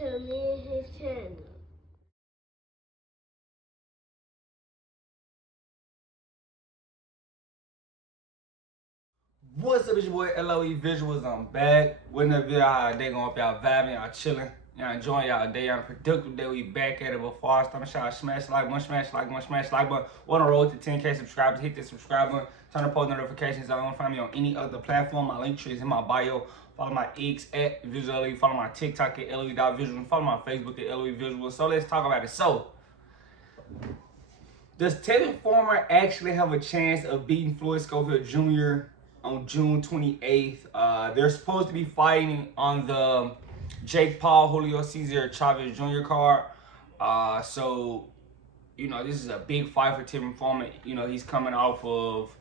to me and his channel. What's up, it's your boy LOE Visuals. I'm back with another video. How they going? Hope y'all vibing, y'all chilling, y'all enjoying y'all day, y'all productive day. We back at it. Before I start, shout out, smash like button, smash like button, smash like button. Want to roll to 10K subscribers? Hit the subscribe button. Turn the post notifications on. Find me on any other platform. My link tree is in my bio. Follow my X at Visual LOE. Follow my TikTok at LOE.visuals. Follow my Facebook at LOE Visuals. So let's talk about it. So, does Tevin actually have a chance of beating Floyd Schofield Jr. on June 28th? They're supposed to be fighting on the Jake Paul, Julio Cesar Chavez Jr. card. So, this is a big fight for Tevin Farmer. He's coming off of,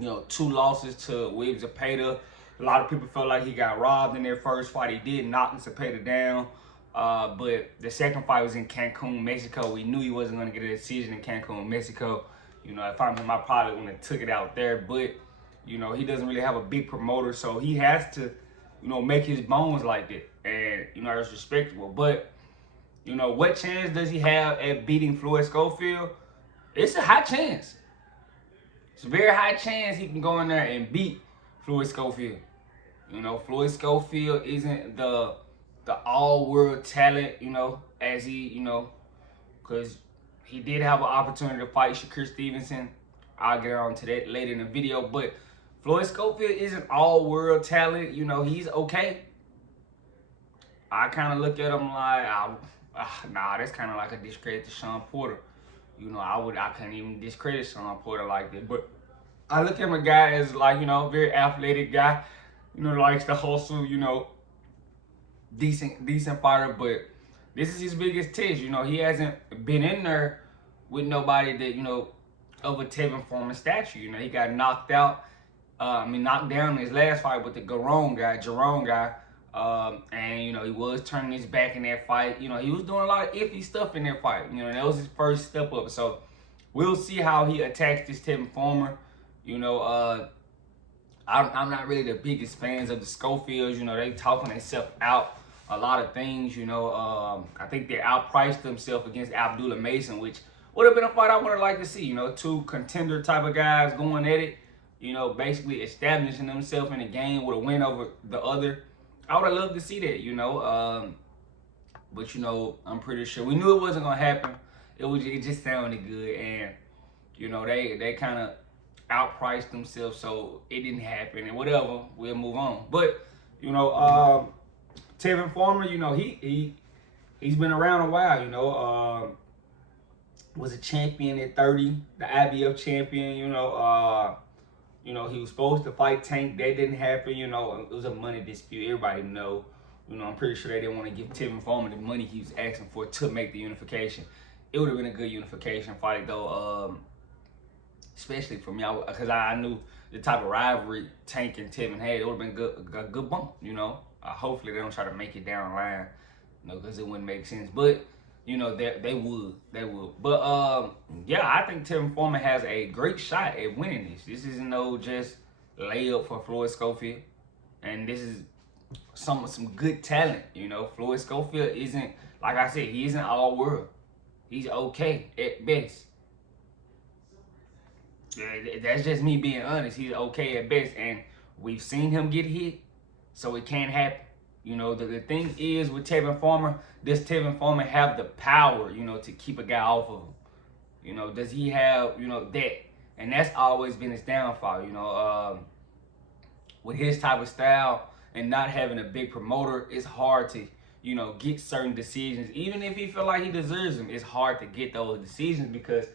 2 losses to Williams Zepeda. A lot of people felt like he got robbed in their first fight. He did knock Zepeda down. But the second fight was in Cancun, Mexico. We knew he wasn't going to get a decision in Cancun, Mexico. If I'm him, I probably wouldn't have took it out there. But, he doesn't really have a big promoter. So he has to, make his bones like that. And, it's respectable. But, what chance does he have at beating Floyd Schofield? It's a high chance. It's a very high chance he can go in there and beat Floyd Schofield. Floyd Schofield isn't the all-world talent, as he, because he did have an opportunity to fight Shakur Stevenson. I'll get on to that later in the video. But Floyd Schofield isn't all-world talent. He's okay. I kind of look at him like, nah, that's kind of like a discredit to Sean Porter. I couldn't even discredit Sean Porter like that. But I look at him a guy as like, very athletic guy. Likes to hustle, decent fighter, but this is his biggest test. He hasn't been in there with nobody that, of a Tevin Foreman stature. He got knocked down in his last fight with the Jerome guy. And, he was turning his back in that fight. He was doing a lot of iffy stuff in that fight. That was his first step up. So we'll see how he attacks this Tevin Foreman. I'm not really the biggest fans of the Schofields. They talking themselves out a lot of things. I think they outpriced themselves against Abdullah Mason, which would have been a fight I would have liked to see. 2 contender type of guys going at it. Basically establishing themselves in the game with a win over the other. I would have loved to see that. But I'm pretty sure we knew it wasn't gonna happen. It just sounded good, and they kind of outpriced themselves, so it didn't happen, and whatever, we'll move on. But Tevin Farmer, he's been around a while. Was a champion at 30, the IBF champion. He was supposed to fight Tank. That didn't happen. It was a money dispute. Everybody know. I'm pretty sure they didn't want to give Tevin Farmer the money he was asking for to make the unification. It would have been a good unification fight though. Especially for me, because I knew the type of rivalry Tank and Tevin had. It would have been a good bump, hopefully they don't try to make it down the line, because it wouldn't make sense. But, they would. But, yeah, I think Tevin Foreman has a great shot at winning this. This isn't no just layup for Floyd Schofield. And this is some good talent, Floyd Schofield isn't, like I said, he isn't all world. He's okay at best. That's just me being honest. He's okay at best, and we've seen him get hit, so it can't happen. The thing is with Tevin Farmer, does Tevin Farmer have the power, to keep a guy off of him? Does he have, that? And that's always been his downfall. With his type of style and not having a big promoter, it's hard to, get certain decisions. Even if he feel like he deserves them, it's hard to get those decisions because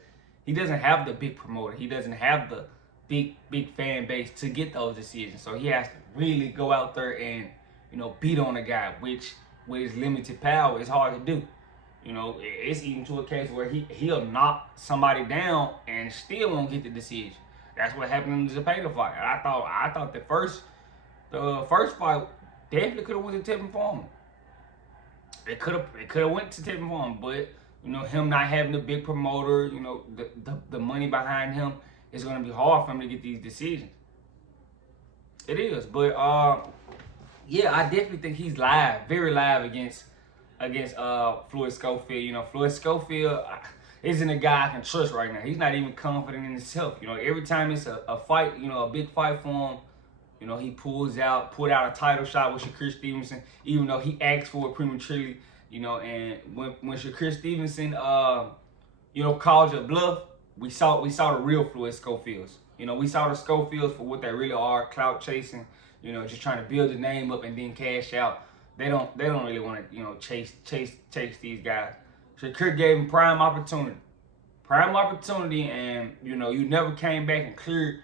he doesn't have the big promoter. He doesn't have the big fan base to get those decisions. So he has to really go out there and, beat on a guy, which with his limited power is hard to do. It's even to a case where he'll knock somebody down and still won't get the decision. That's what happened in the Zepeda fight. I thought the first fight definitely could have went to Tevin Farmer. It could have went to Tevin Farmer, but him not having the big promoter, the money behind him, it's gonna be hard for him to get these decisions. It is, but yeah, I definitely think he's live, very live against against Floyd Schofield. You know, Floyd Schofield isn't a guy I can trust right now. He's not even confident in himself. You know, every time it's a fight, you know, a big fight for him, you know, he pulled out a title shot with Shakur Stevenson, even though he asked for it prematurely. You know, and when Shakur Stevenson, you know, called your bluff, we saw the real Floyd Schofields. You know, we saw the Schofields for what they really are, clout chasing. You know, just trying to build a name up and then cash out. They don't really want to, you know, chase these guys. Shakur gave him prime opportunity, and you know, you never came back and cleared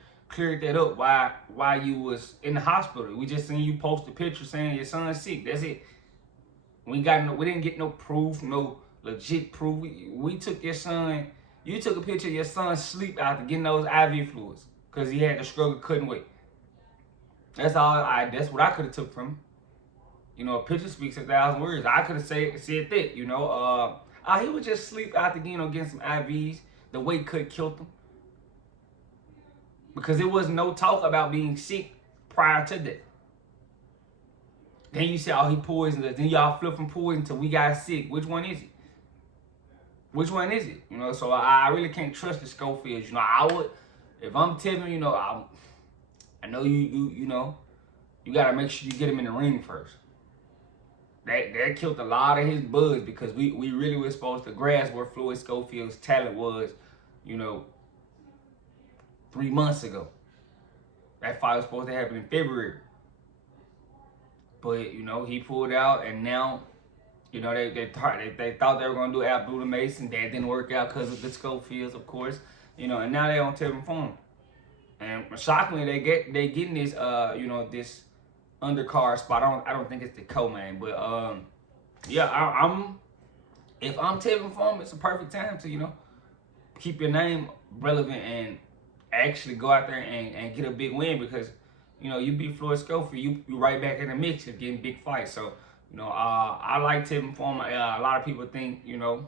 that up. Why you was in the hospital? We just seen you post a picture saying your son's sick. That's it. We didn't get no proof, no legit proof. We took your son. You took a picture of your son's sleep after getting those IV fluids because he had the struggle, couldn't wait. That's what I could have took from him. You know, a picture speaks 1,000 words. I could have said that. You know, he would just sleep after getting some IVs. The weight could have killed him because there was no talk about being sick prior to that. Then you say, he poisoned us. Then y'all flip from poison to we got sick. Which one is it? You know, so I really can't trust the Schofields. You know, I would, if I'm Tevin, you know, I know you know, you gotta make sure you get him in the ring first. That killed a lot of his buzz because we really were supposed to grasp where Floyd Schofield's talent was, you know, 3 months ago. That fight was supposed to happen in February. But, you know, he pulled out, and now, you know, they thought they were going to do Abdullah Mason. That didn't work out because of the Schofields, of course. You know, and now they're on Tevin Farmer. And shockingly, they getting this, you know, this undercard spot. I don't think it's the co-main, but yeah, if I'm Tevin Farmer, it's a perfect time to, you know, keep your name relevant and actually go out there and get a big win because, you know, you beat Floyd Schofield, you right back in the mix of getting big fights. So, you know, I like Tevin Farmer. A lot of people think, you know,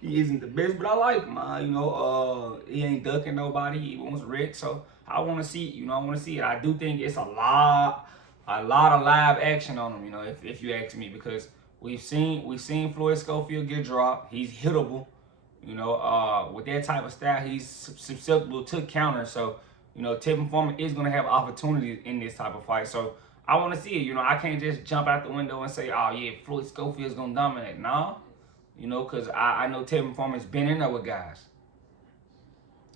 he isn't the best, but I like him. You know, he ain't ducking nobody. He wants Rick, so I want to see it. You know, I want to see it. I do think it's a lot of live action on him. You know, if you ask me, because we've seen Floyd Schofield get dropped. He's hittable. You know, with that type of style, he's susceptible to counter. So, you know, Tevin Farmer is going to have opportunities in this type of fight. So, I want to see it. You know, I can't just jump out the window and say, oh, yeah, Floyd Schofield's going to dominate. No. You know, because I know Tevin Farmer's been in there with guys.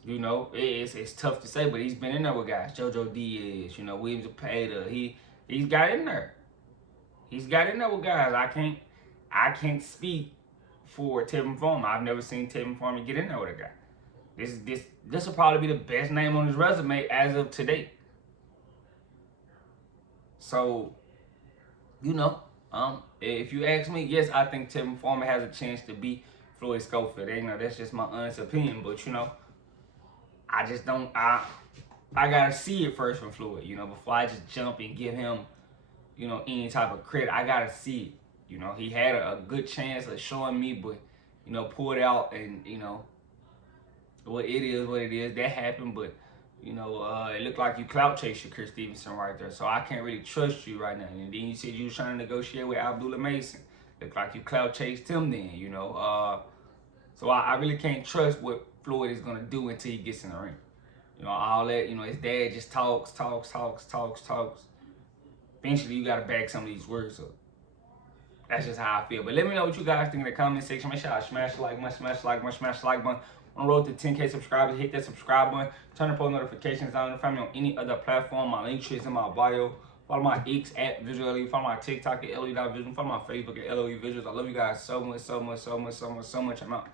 You know, it's tough to say, but he's been in there with guys. JoJo Diaz, you know, Williams Zapata. He's got in there. He's got in there with guys. I can't speak for Tevin Farmer. I've never seen Tevin Farmer get in there with a guy. This will probably be the best name on his resume as of today. So, you know, if you ask me, yes, I think Tevin Farmer has a chance to beat Floyd Schofield. You know, that's just my honest opinion. But, you know, I just don't, I got to see it first from Floyd, you know, before I just jump and give him, you know, any type of credit. I got to see it. You know, he had a good chance of showing me, but, you know, pulled out and, you know, well, it is what it is. That happened, but, you know, it looked like you clout chased Shakur Stevenson right there. So I can't really trust you right now. And then you said you was trying to negotiate with Abdullah Mason. Looked like you clout chased him then, you know. So I really can't trust what Floyd is going to do until he gets in the ring. You know, all that, you know, his dad just talks. Eventually, you got to back some of these words up. That's just how I feel. But let me know what you guys think in the comment section. Make sure I smash the like button, smash the like button. On the road to 10K subscribers, hit that subscribe button. Turn on post notifications on. Find me on any other platform. My link tree is in my bio. Follow my X at Visual LE. Follow my TikTok at LE.Vision. Follow my Facebook at LOE Visuals. I love you guys so much. I'm out.